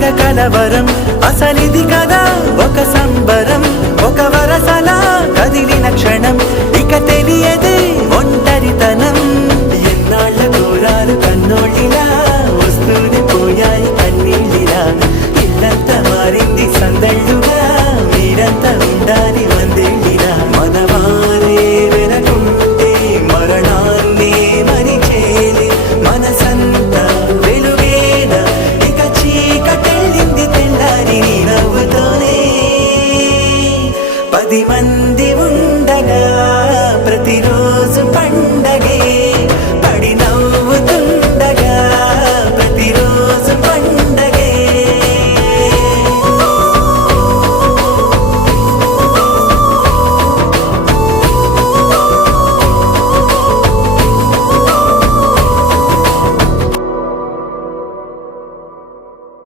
తెగ కలవరం అసలిది కదా ఒక సంబరం ఒక వరసలా కదిలిన క్షణం